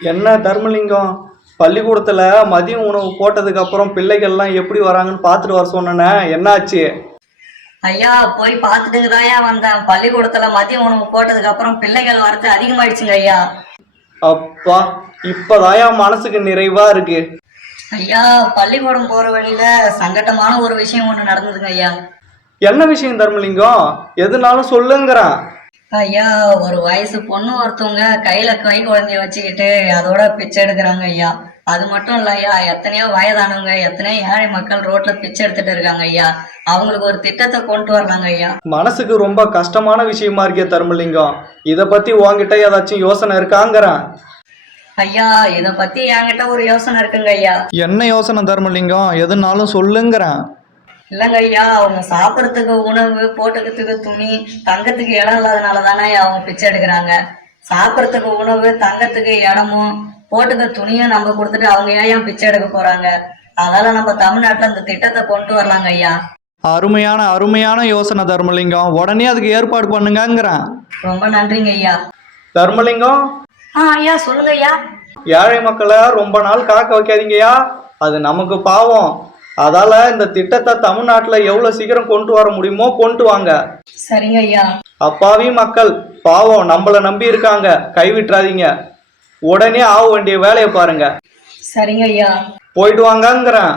என்ன தர்மலிங்கம், பள்ளிக்கூடத்துல மதிய உணவு போட்டதுக்கு அப்புறம் பிள்ளைகள்லாம் எப்படி வராங்கன்னு பார்த்துட்டு வர சொன்னேனே, என்னாச்சு? ஐயா போய் பார்த்துட்டுங்க தான்யா வந்தேன். பள்ளிக்கூடத்துல மதிய உணவு போட்டதுக்கு அப்புறம் பிள்ளைகள் வரது அதிகமாயிடுச்சுங்க ஐயா. அப்பா, இப்பதாயா மனசுக்கு நிறைவா இருக்கு. ஐயா பள்ளிக்கூடம் போற வழியில சங்கட்டமான ஒரு விஷயம் ஒண்ணு நடந்ததுங்க ஐயா. என்ன விஷயம் தர்மலிங்கம்? எதுனாலும் சொல்லுங்கிறேன். ஐயா ஒரு வயசு பொண்ணு ஒருத்தவங்க கையில கை குழந்தைய வச்சுக்கிட்டு அதோட பிச்சை எடுக்கிறாங்க ஐயா. அது மட்டும் இல்ல ஐயா, எத்தனையோ வயதானவங்க எத்தனையோ ஏழை மக்கள் ரோட்ல பிச்சை எடுத்துட்டு இருக்காங்க ஐயா. அவங்களுக்கு ஒரு திட்டத்தை கொண்டு வரலாங்க ஐயா. மனசுக்கு ரொம்ப கஷ்டமான விஷயமா இருக்கே தர்மலிங்கம். இத பத்தி உன்கிட்ட ஏதாச்சும் யோசனை இருக்காங்கிறேன். ஐயா இத பத்தி என்கிட்ட ஒரு யோசனை இருக்குங்க ஐயா. என்ன யோசனை தர்மலிங்கம்? எதுனாலும் சொல்லுங்கிறேன். இல்லங்க ஐயா, அவங்க சாப்பிடறதுக்கு உணவு, போட்டுக்கிறதுக்கு துணி, தங்கத்துக்கு இடம் இல்லாதனால தானே அவங்க பிச்சை எடுக்கிறாங்க. சாப்பிடறதுக்கு உணவு, தங்கத்துக்கு இடமும் போட்டுக்க துணியும் நம்ம கொடுத்துட்டு அவங்க ஏன் பிச்சை எடுக்க போறாங்க? அதனால நம்ம தமிழ்நாட்டுல இந்த திட்டத்தை கொண்டு வரலாங்க ஐயா. அருமையான அருமையான யோசனை தர்மலிங்கம். உடனே அதுக்கு ஏற்பாடு பண்ணுங்கிறேன். ரொம்ப நன்றிங்க ஐயா. தர்மலிங்கம், ஐயா சொல்லுங்க ஐயா. ஏழை மக்களை ரொம்ப நாள் காக்க வைக்காதீங்கய்யா, அது நமக்கு பாவம். அதால இந்த திட்டத்தை தமிழ்நாட்டுல எவ்வளவு சீக்கிரம் கொண்டு வர முடியுமோ கொண்டு வாங்க. சரிங்க ஐயா. அப்பாவி மக்கள் பாவம் நம்மள நம்பி இருக்காங்க, கைவிட்டுறாதீங்க. உடனே ஆக வேண்டிய வேலையை பாருங்க. சரிங்க ஐயா. போயிட்டு வாங்கங்கிறேன்.